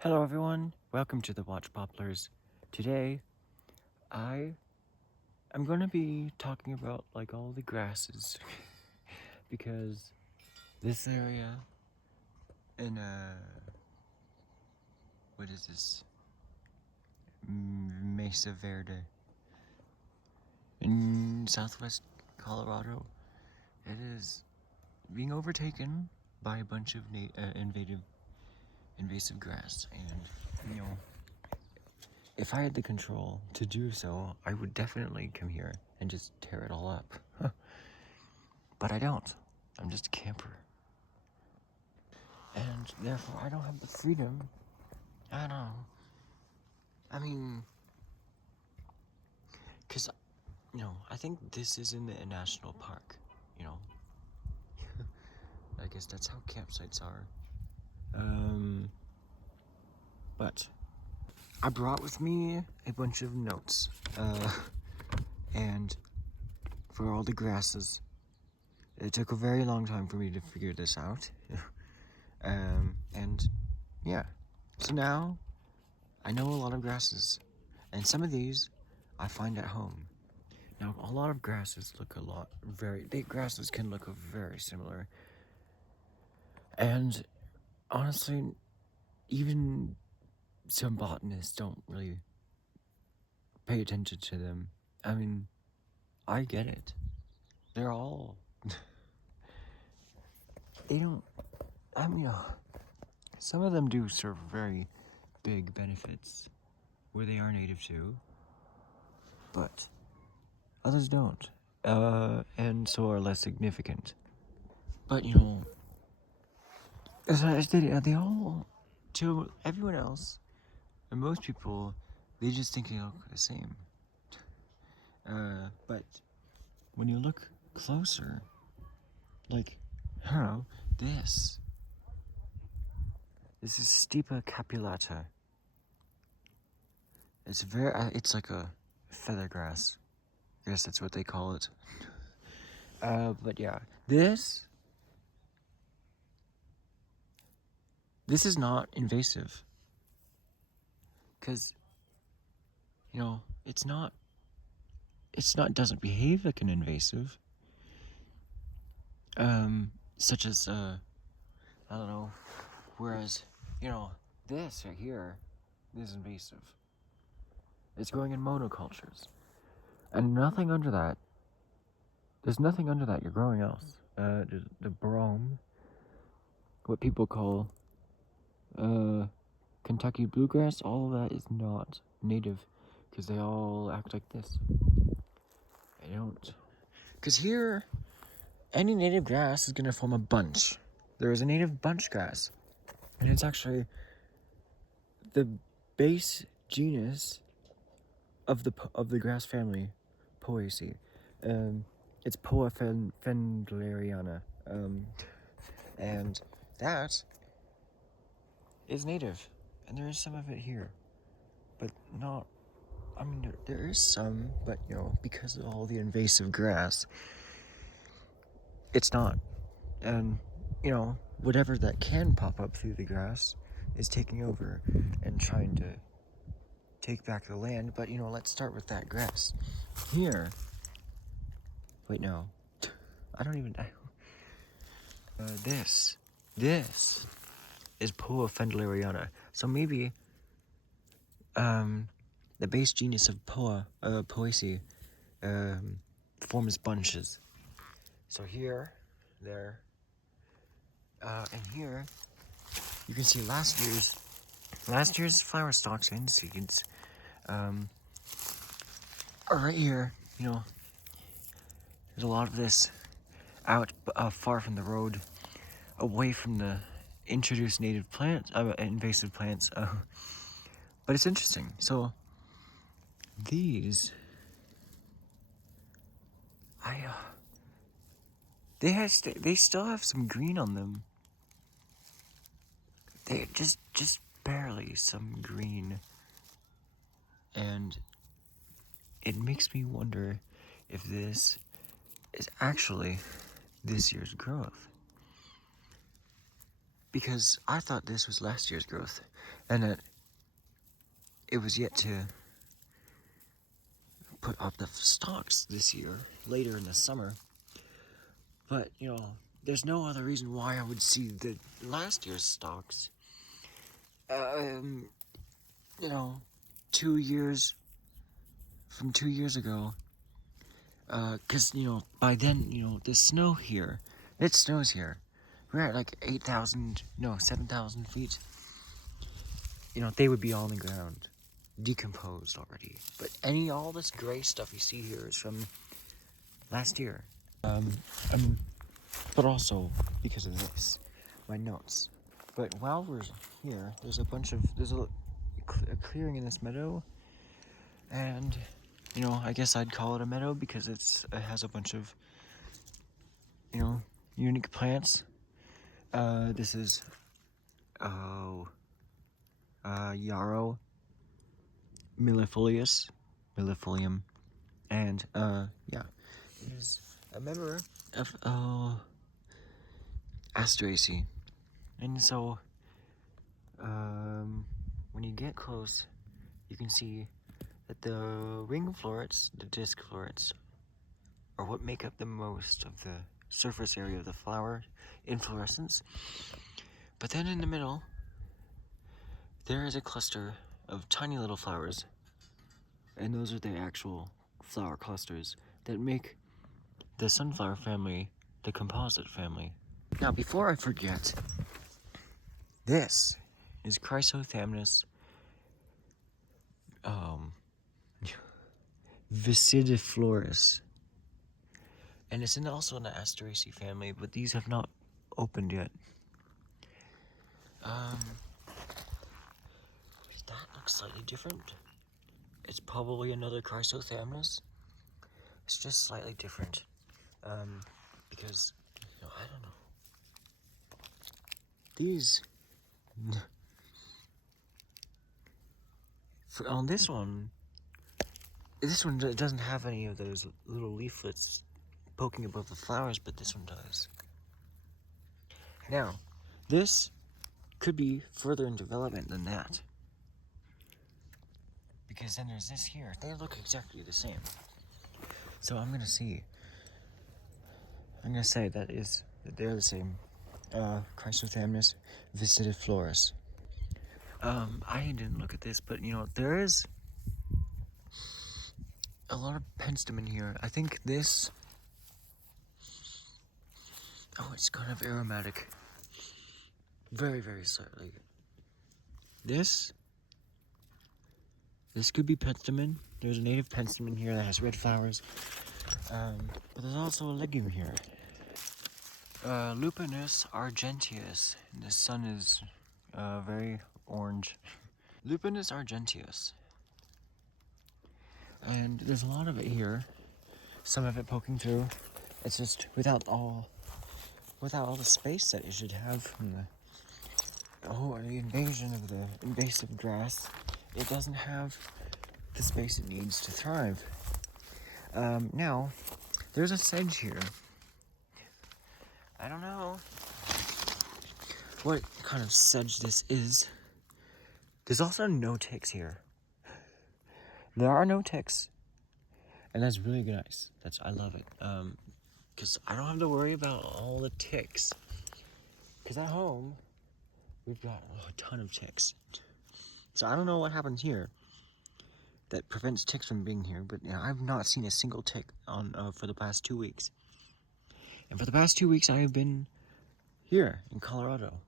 Hello everyone, welcome to the Watch Poplars. Today, I'm gonna be talking about like all the grasses because this area in what is this? Mesa Verde in southwest Colorado, it is being overtaken by a bunch of invasive grass, and if I had the control to do so, I would definitely come here and just tear it all up. But I don't. I'm just a camper. And therefore, I don't have the freedom. I don't know. I mean, because, I think this is in the national park, you know. I guess that's how campsites are. But I brought with me a bunch of notes. And for all the grasses, it took a very long time for me to figure this out. And yeah, so now I know a lot of grasses, and some of these I find at home. Now, a lot of grasses look grasses can look very similar. And honestly, even some botanists don't really pay attention to them. I mean, I get it. They're all, they don't, I mean, some of them do serve very big benefits where they are native to, but others don't. And so are less significant. But, they all, to everyone else, and most people, they just think they look the same. But when you look closer, like, I don't know, this is Stipa capulata. It's like a feather grass. I guess that's what they call it. But yeah, this is not invasive. Cause, doesn't behave like an invasive. Such as, I don't know, whereas, this right here is invasive. It's growing in monocultures. And nothing under that. There's nothing under that you're growing else. The brome, what people call Kentucky bluegrass, all of that is not native because they all act like this. They don't. Because here, any native grass is going to form a bunch. There is a native bunch grass, and it's actually the base genus of the grass family, Poaceae. It's Poa fendleriana, and that is native, and there is some of it here, but not. I mean, there is some, but because of all the invasive grass, it's not. And whatever that can pop up through the grass is taking over and trying to take back the land. But let's start with that grass here. Wait, no, I don't even know. This is Poa fendleriana. So maybe the base genus of Poaceae forms bunches. So here, there, and here, you can see last year's flower stalks and seeds are right here. There's a lot of this out far from the road, away from the introduced native plants, invasive plants. But it's interesting. So these, they still have some green on them. They just barely some green, and it makes me wonder if this is actually this year's growth. because I thought this was last year's growth, and that it was yet to put up the stalks this year, later in the summer. But, you know, there's no other reason why I would see the last year's stalks. You know, 2 years, from 2 years ago, cause, you know, by then, you know, the snow here, it snows here. We're at like 7,000 feet. You know, they would be on the ground, decomposed already. But all this gray stuff you see here is from last year. But also because of this, my notes. But while we're here, there's a clearing in this meadow, and you know, I guess I'd call it a meadow because it has a bunch of, you know, unique plants. This is yarrow, millefolium, and yeah, it is a member of Asteraceae. And so when you get close, you can see that the ring florets, the disc florets, are what make up the most of the surface area of the flower inflorescence. But then in the middle, there is a cluster of tiny little flowers, and those are the actual flower clusters that make the sunflower family the composite family. Now, before I forget, this is Chrysothamnus vicidiflorus, and it's also in the Asteraceae family, but these have not opened yet. That looks slightly different. It's probably another Chrysothamnus. It's just slightly different, because, you know, I don't know. These, on this one doesn't have any of those little leaflets poking above the flowers, but this one does. Now, this could be further in development than that, because then there's this here. They look exactly the same. So I'm gonna say that they're the same. Chrysothamnus vicidiflorus. I didn't look at this, but you know, there is a lot of penstemon here. I think this, it's kind of aromatic. Very, very slightly. This could be penstemon. There's a native penstemon here that has red flowers. But there's also a legume here. Lupinus argenteus. The sun is very orange. Lupinus argenteus. And there's a lot of it here. Some of it poking through. It's just without all the space that it should have from the invasion of the invasive grass. It doesn't have the space it needs to thrive. Now, there's a sedge here. I don't know what kind of sedge this is. There's also no ticks here. There are no ticks, and that's really nice. I love it. Because I don't have to worry about all the ticks. Because at home, we've got a ton of ticks. So I don't know what happens here that prevents ticks from being here, but you know, I've not seen a single tick for the past 2 weeks. And for the past 2 weeks, I have been here in Colorado.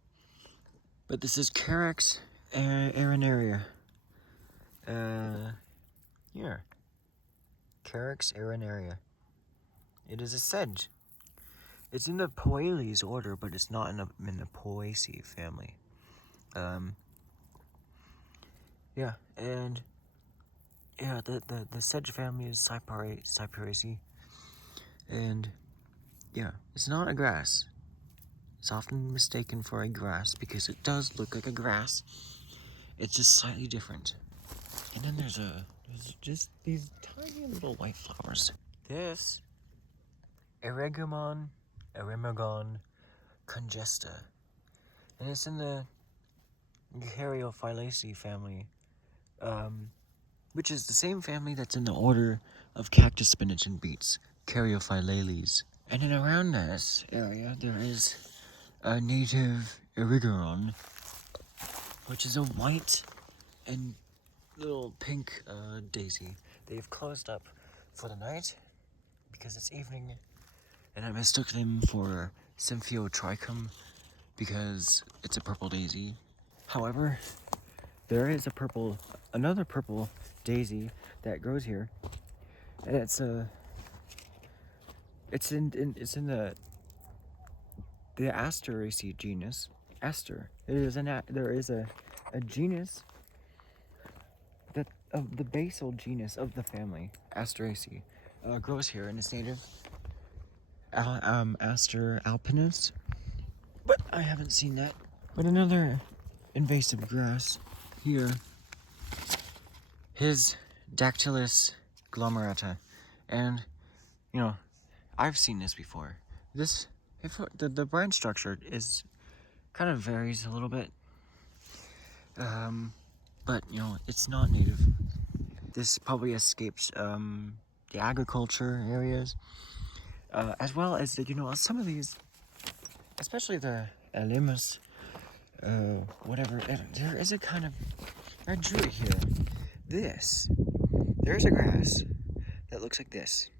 But this is Carex arenaria. Here. Carex arenaria. It is a sedge. It's in the Poales order, but it's not in the Poaceae family. Yeah, and yeah, the sedge family is Cyperaceae, and yeah, it's not a grass. It's often mistaken for a grass because it does look like a grass. It's just slightly different. And then there's just these tiny little white flowers. This Eremogon congesta and it's in the Caryophyllaceae family, which is the same family that's in the order of cactus, spinach, and beets, Caryophyllales. And then around this area, there is a native erigeron, which is a white and little pink daisy. They've closed up for the night because it's evening, and I mistook them for Symphyotrichum because it's a purple daisy. However, there is another purple daisy that grows here, and it's in the Asteraceae genus. Aster. There is a genus that of the basal genus of the family Asteraceae grows here, and it's native Aster alpinus, but I haven't seen that. But another invasive grass here, his Dactylus glomerata, and you know, I've seen this before. The branch structure is kind of varies a little bit, but you know, it's not native. This probably escaped the agriculture areas, as well as some of these, especially the Elymus, whatever. There is a kind of, I drew it here. There's a grass that looks like this,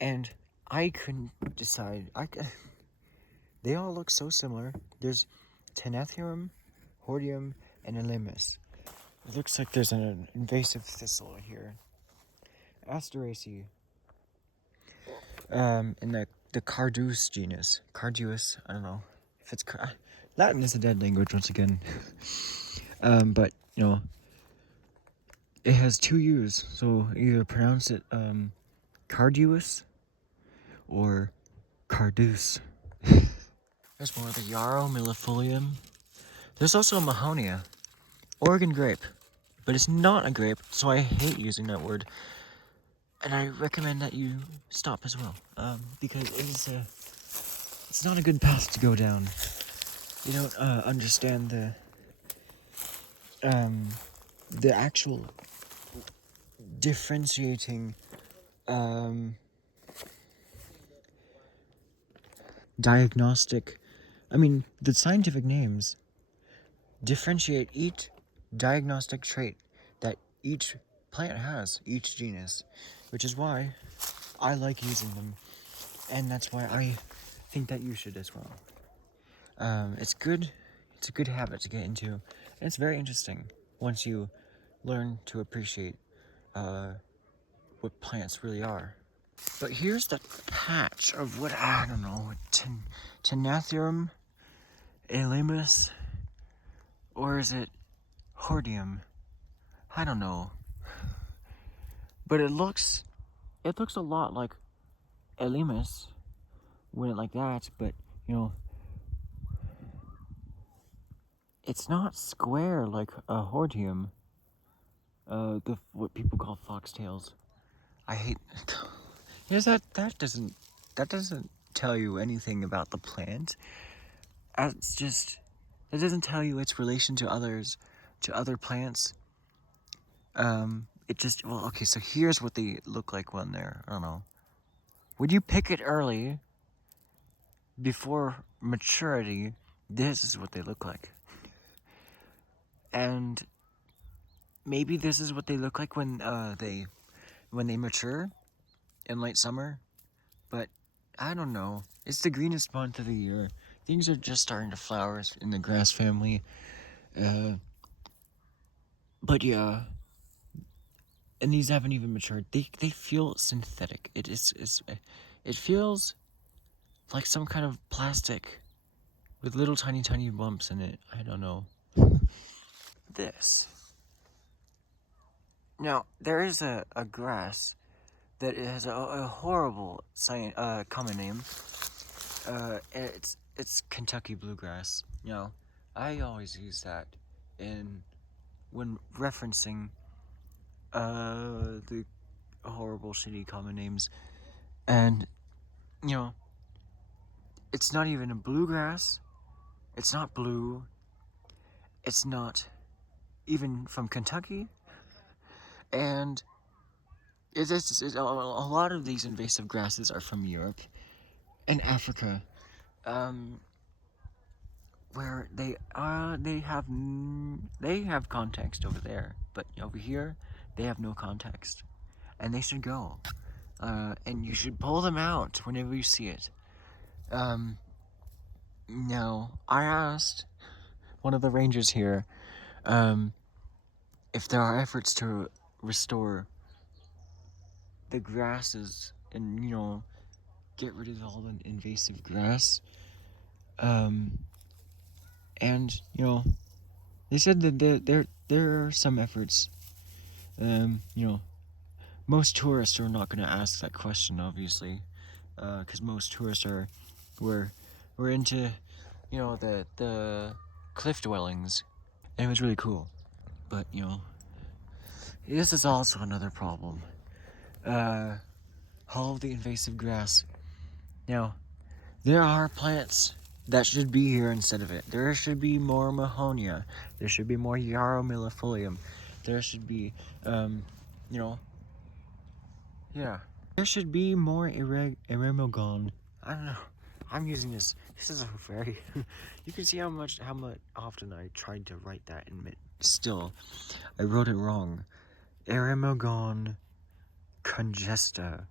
and I couldn't decide. They all look so similar. There's Tenathium, Hordeum, and Elymus. It looks like there's an invasive thistle here. Asteraceae. In the Carduus genus. Carduus, I don't know if it's Latin is a dead language once again. But you know, it has two U's, so either pronounce it Carduus or Carduus. There's more of the Yarrow millefolium. There's also a Mahonia, Oregon grape, but it's not a grape, so I hate using that word. And I recommend that you stop as well, because it's not a good path to go down. You don't understand the actual differentiating diagnostic. I mean, the scientific names differentiate each diagnostic trait that each plant has, each genus, which is why I like using them, and that's why I think that you should as well. It's good. It's a good habit to get into, and it's very interesting once you learn to appreciate what plants really are. But here's the patch of what, I don't know, Tenathium, Elymus, or is it Hordeum? I don't know. But it looks a lot like Elymus when it like that, but you know, it's not square like a Hordeum. What people call foxtails. I hate. Yes, that doesn't tell you anything about the plant. It's just, it doesn't tell you its relation to other plants. It just, well, okay, so here's what they look like when they're, I don't know. When you pick it early, before maturity, this is what they look like. And maybe this is what they look like when they mature in late summer, but I don't know. It's the greenest month of the year. Things are just starting to flower in the grass family. But yeah, and these haven't even matured. They feel synthetic. It feels like some kind of plastic with little tiny bumps in it. I don't know. This. Now, there is a grass that has a horrible common name. It's Kentucky bluegrass. You know, I always use that when referencing the horrible, shitty common names, and you know, it's not even a bluegrass. It's not blue. It's not even from Kentucky. And a lot of these invasive grasses are from Europe and Africa, where they have context over there, but over here they have no context, and they should go. And you should pull them out whenever you see it. Now, I asked one of the rangers here if there are efforts to restore the grasses and, get rid of all the invasive grass. And, they said that there are some efforts. Most tourists are not going to ask that question, obviously, because most tourists we're into, the cliff dwellings, and it was really cool. But this is also another problem. All of the invasive grass. Now, there are plants that should be here instead of it. There should be more Mahonia. There should be more Yarrow millefolium. There should be, yeah. There should be more Eremogon. I don't know. I'm using this. This is a very. You can see how much often I tried to write that and still, I wrote it wrong. Eremogon congesta,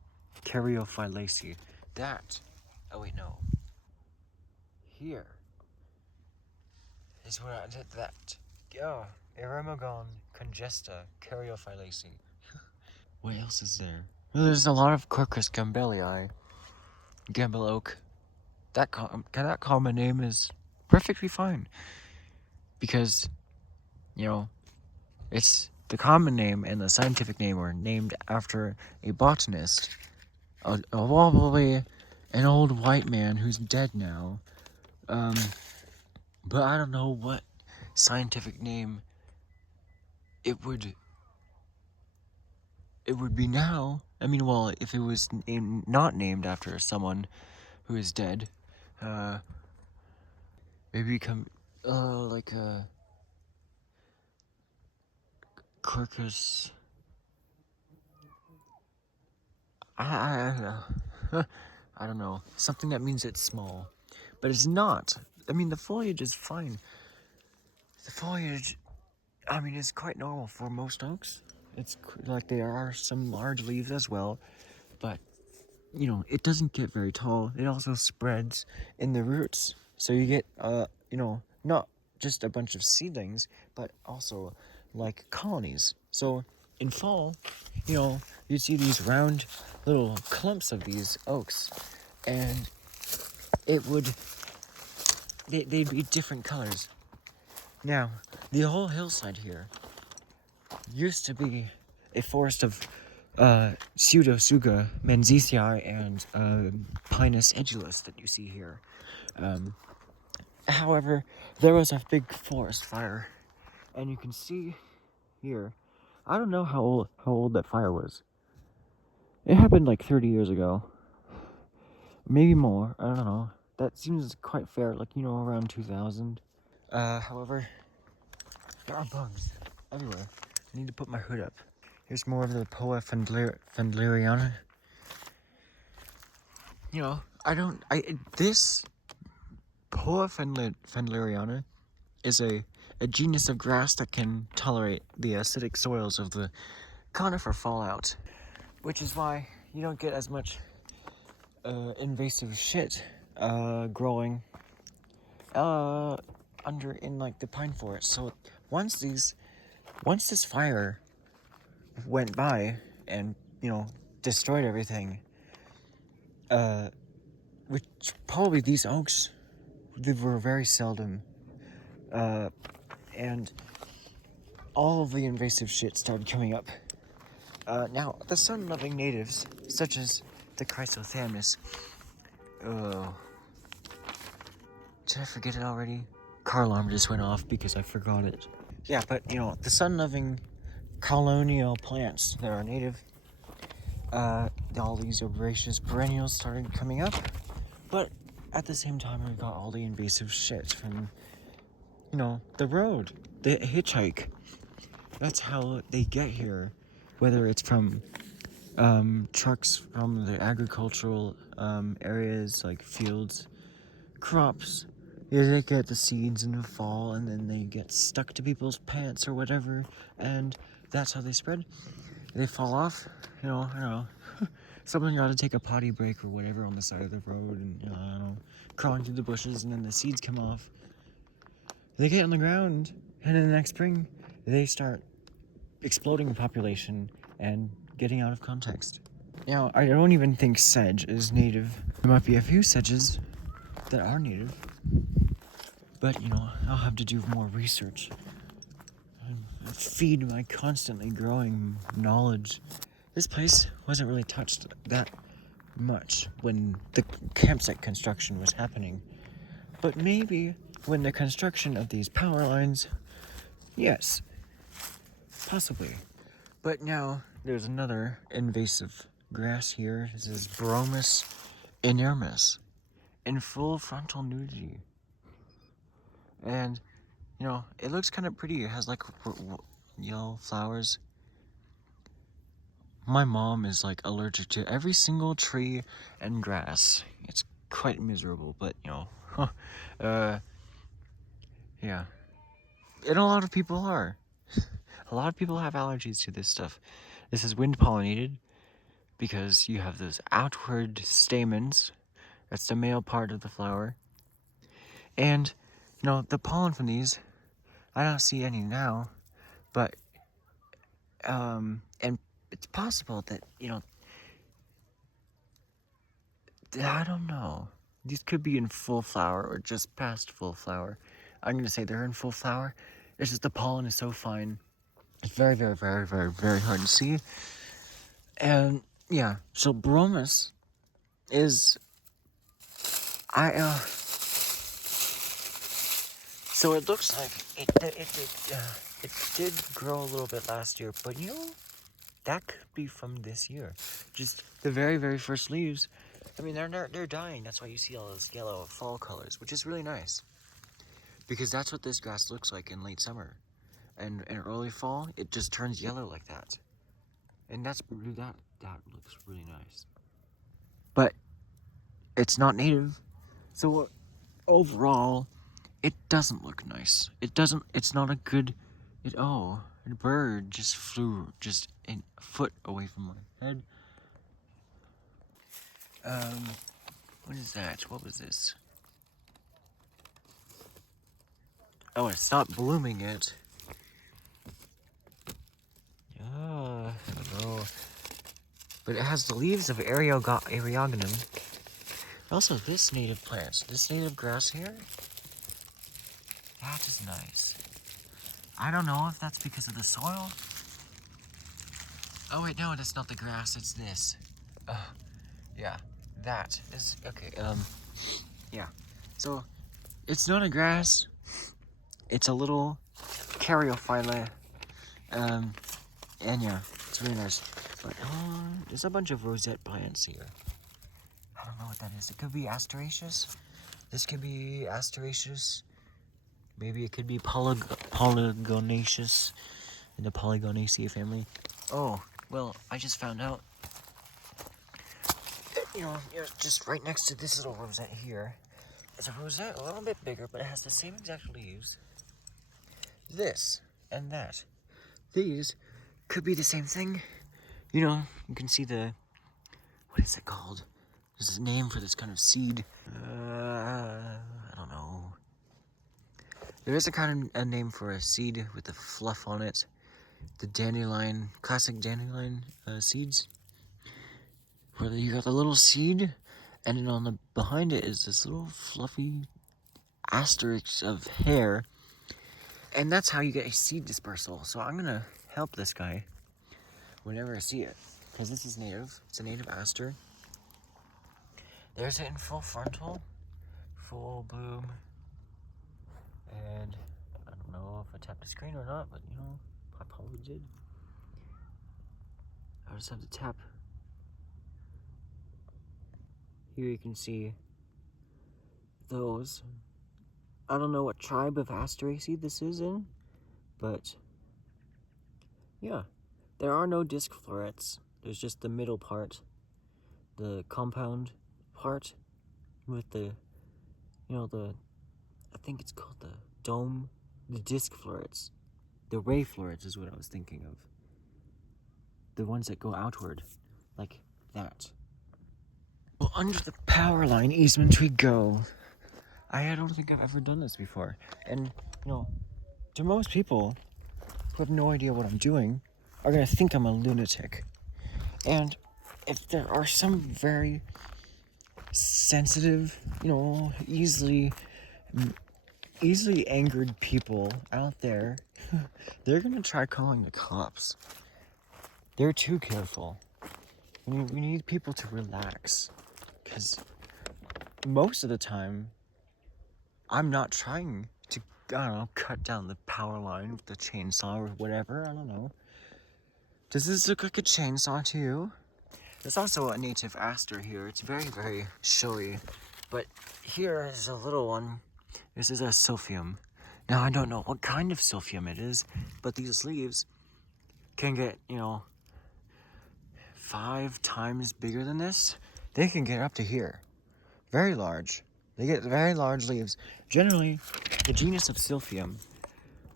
Caryophyllaceae. That. Oh wait, no. Here is where I did that. Yeah, Eremogon congesta, Caryophyllaceae. What else is there? Well, there's a lot of Quercus gambellii. Gamble oak. That common name is perfectly fine. Because, it's the common name and the scientific name were named after a botanist. Probably an old white man who's dead now. But I don't know what scientific name it would be now. I mean, well, if it was not named after someone who is dead, maybe become like a Quercus. I don't know. I don't know. Something that means it's small, but it's not. I mean, the foliage is fine. The foliage, I mean, is quite normal for most oaks. It's like there are some large leaves as well, but it doesn't get very tall. It also spreads in the roots, so you get not just a bunch of seedlings, but also like colonies. So in fall, you'd see these round little clumps of these oaks, and they'd be different colors. Now, the whole hillside here used to be a forest of Pseudotsuga menziesii and Pinus edulis that you see here. However, there was a big forest fire, and you can see here. I don't know how old that fire was. It happened like 30 years ago, maybe more. I don't know. That seems quite fair, like around 2000. However, there are bugs everywhere. I need to put my hood up. Here's more of the Poa fendleriana. This Poa fendleriana is a genus of grass that can tolerate the acidic soils of the conifer fallout, which is why you don't get as much invasive shit growing in like the pine forest. So once this fire went by and destroyed everything, which probably these oaks, they were very seldom, and all of the invasive shit started coming up. Now, the sun-loving natives, such as the Chrysothamus, did I forget it already? Car alarm just went off because I forgot it. Yeah, but the sun-loving colonial plants that are native, all these herbaceous perennials started coming up, but at the same time, we got all the invasive shit from, you know, the road, the hitchhike. That's how they get here, whether it's from trucks from the agricultural areas like fields, crops. Yeah, they get the seeds in the fall and then they get stuck to people's pants or whatever, and that's how they spread. They fall off, you know, I don't know. Someone got to take a potty break or whatever on the side of the road and, you know, I don't know, crawling through the bushes, and then the seeds come off. They get on the ground, and then the next spring, they start exploding in population and getting out of context. Now, I don't even think sedge is native. There might be a few sedges that are native, but, you know, I'll have to do more research and feed my constantly growing knowledge. This place wasn't really touched that much when the campsite construction was happening, but maybe when the construction of these power lines, yes, possibly. But now there's another invasive grass here. This is Bromus inermis in full frontal nudity, and you know, it looks kind of pretty. It has like yellow flowers. My mom is like allergic to every single tree and grass. It's quite miserable, but you know, yeah. And a lot of people are. A lot of people have allergies to this stuff. This is wind pollinated because you have those outward stamens. That's the male part of the flower. And, you know, the pollen from these, I don't see any now, but, and it's possible that, you know, I don't know. These could be in full flower or just past full flower. I'm going to say they're in full flower. It's just the pollen is so fine. It's very, very, very, very, very hard to see. And, yeah, so bromus is, so it looks like it did grow a little bit last year, but you know, that could be from this year. Just the very, very first leaves. I mean, they're dying. That's why you see all those yellow fall colors, which is really nice. Because that's what this grass looks like in late summer. And in early fall, it just turns yellow like that. And that looks really nice. But it's not native. So overall, it doesn't look nice. It's not a good, a bird just flew just a foot away from my head. What is that? What was this? Oh, it stopped blooming it. I don't know. But it has the leaves of Eriogonum. Also, this native plant, this native grass here, that is nice. I don't know if that's because of the soil. Oh wait, no, that's not the grass, it's this. Yeah, that is, okay, yeah. So, it's not a grass, it's a little caryophylla, and yeah, it's really nice. But, there's a bunch of rosette plants here. I don't know what that is. It could be asteraceous. This could be asteraceous. Maybe it could be polygonaceous in the Polygonaceae family. Oh, well, I just found out. You know, just right next to this little rosette here, it's a rosette a little bit bigger, but it has the same exact leaves. This and that. These could be the same thing. You know, you can see the, what is it called? There's a name for this kind of seed. I don't know. There is a name for a seed with the fluff on it. The dandelion, classic dandelion seeds. Where you got the little seed, and then on the behind it is this little fluffy asterisk of hair. And that's how you get a seed dispersal. So I'm gonna help this guy whenever I see it. Because this is native. It's a native aster. There's it in full frontal, full bloom. And I don't know if I tapped the screen or not, but you know, I probably did. I just have to tap. Here you can see those. I don't know what tribe of Asteraceae this is in, but yeah, there are no disc florets. There's just the middle part, the compound part with the, I think it's called the dome, the disc florets. The ray florets is what I was thinking of. The ones that go outward, like that. Well, under the power line easement we go. I don't think I've ever done this before. And, to most people who have no idea what I'm doing are gonna think I'm a lunatic. And if there are some very sensitive, easily angered people out there, they're gonna try calling the cops. They're too careful. We need people to relax, because most of the time, I'm not trying to, cut down the power line with the chainsaw or whatever, I don't know. Does this look like a chainsaw to you? There's also a native aster here. It's very, very showy. But here is a little one. This is a silphium. Now, I don't know what kind of silphium it is, but these leaves can get, 5 times bigger than this. They can get up to here. Very large. They get very large leaves. Generally, the genus of silphium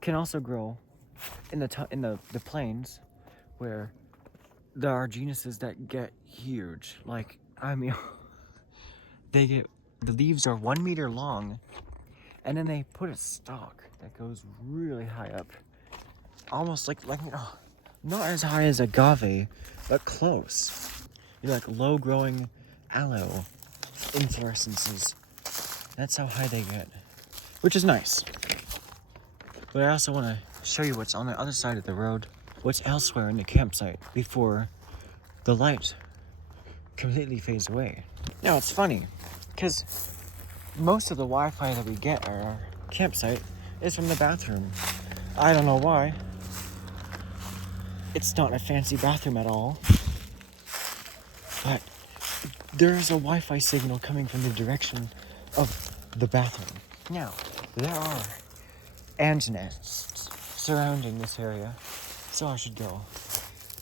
can also grow in the plains, where there are genuses that get huge. Like, the leaves are 1 meter long, and then they put a stalk that goes really high up. Almost like not as high as agave, but close. Like low growing aloe inflorescences. That's how high they get, which is nice. But I also want to show you what's on the other side of the road, what's elsewhere in the campsite before the light completely fades away. Now, it's funny, because most of the Wi-Fi that we get at our campsite is from the bathroom. I don't know why. It's not a fancy bathroom at all, but there's a Wi-Fi signal coming from the direction of the bathroom. Now, there are ant nests surrounding this area, so I should go.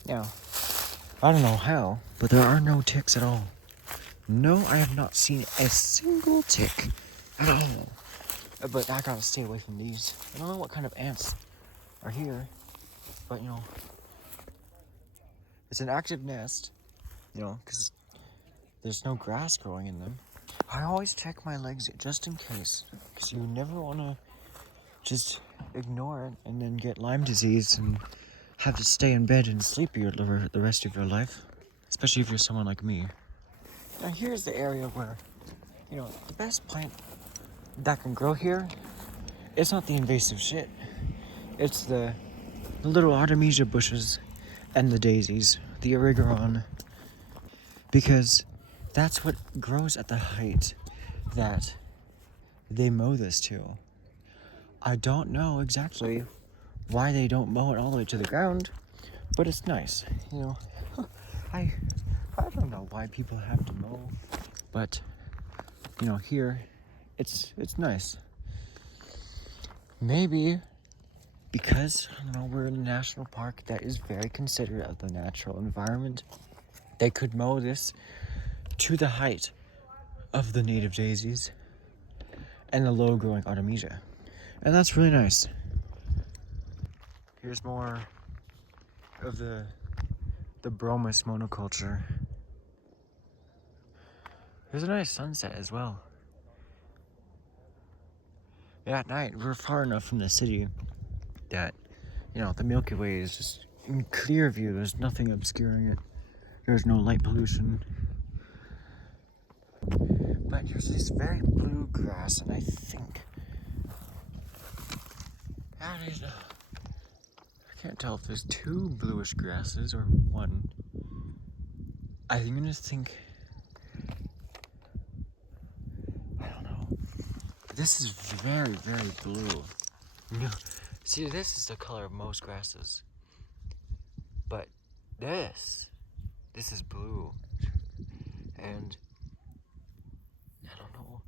Now, I don't know how, but there are no ticks at all. No, I have not seen a single tick at all. But I gotta stay away from these. I don't know what kind of ants are here, but it's an active nest, because there's no grass growing in them. I always check my legs just in case, because you never want to just ignore it and then get Lyme disease and have to stay in bed and sleep the rest of your life, especially if you're someone like me. Now here's the area where, the best plant that can grow here, it's not the invasive shit. It's the little artemisia bushes and the daisies, the erigeron, because that's what grows at the height that they mow this to. I don't know exactly why they don't mow it all the way to the ground, but it's nice, I don't know why people have to mow, but here it's nice. Maybe because we're in a national park that is very considerate of the natural environment, they could mow this to the height of the native daisies and the low growing artemisia, and that's really nice. Here's more of the bromus monoculture. There's a nice sunset as well. At night, we're far enough from the city that, the Milky Way is just in clear view. There's nothing obscuring it. There's no light pollution. But there's this very blue grass, and I think that is I can't tell if there's 2 bluish grasses or 1. I'm gonna think, I don't know. This is very, very blue. See, this is the color of most grasses. But this is blue. And I don't know.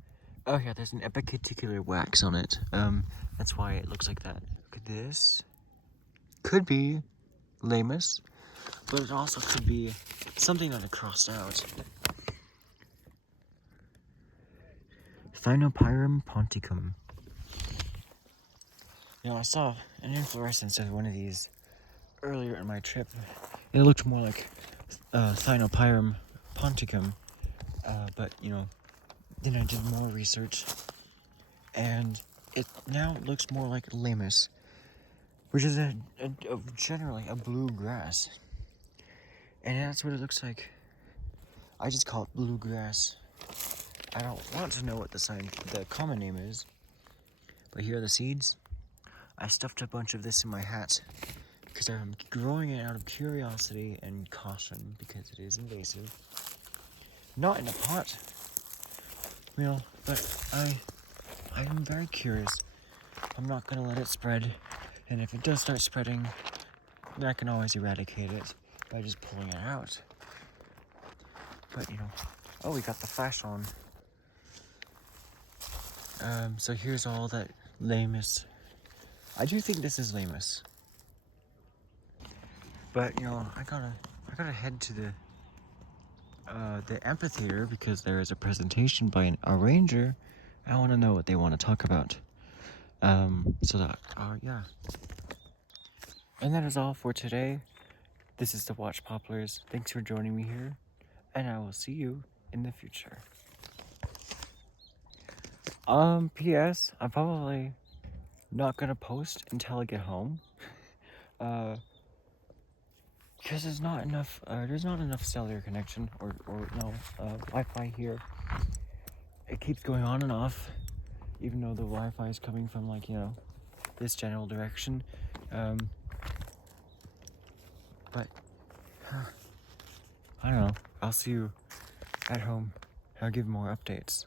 Oh yeah, there's an epicuticular wax on it. That's why it looks like that. Look at this. Could be Lamus, but it also could be something that I crossed out. Thinopyrum ponticum. You know, I saw an inflorescence of one of these earlier in my trip. It looked more like Thinopyrum ponticum, but you know, then I did more research, and it now looks more like Lamus, which is generally a blue grass, and that's what it looks like. I just call it bluegrass. I don't want to know what the common name is, but here are the seeds. I stuffed a bunch of this in my hat because I'm growing it out of curiosity and caution because it is invasive. Not in a pot, you know, but I am very curious. I'm not gonna let it spread, and if it does start spreading, then I can always eradicate it by just pulling it out. But you know, oh, we got the flash on. So here's all that Lamus. I do think this is Lamus. But you know, I gotta head to the amphitheater because there is a presentation by a ranger. I want to know what they want to talk about. So that yeah. And that is all for today. This is the Watch Poplars. Thanks for joining me here, and I will see you in the future. P.S. I'm probably not gonna post until I get home. Because there's not enough cellular connection or no Wi-Fi here. It keeps going on and off, even though the Wi-Fi is coming from like, you know, this general direction. But I don't know. I'll see you at home. I'll give more updates.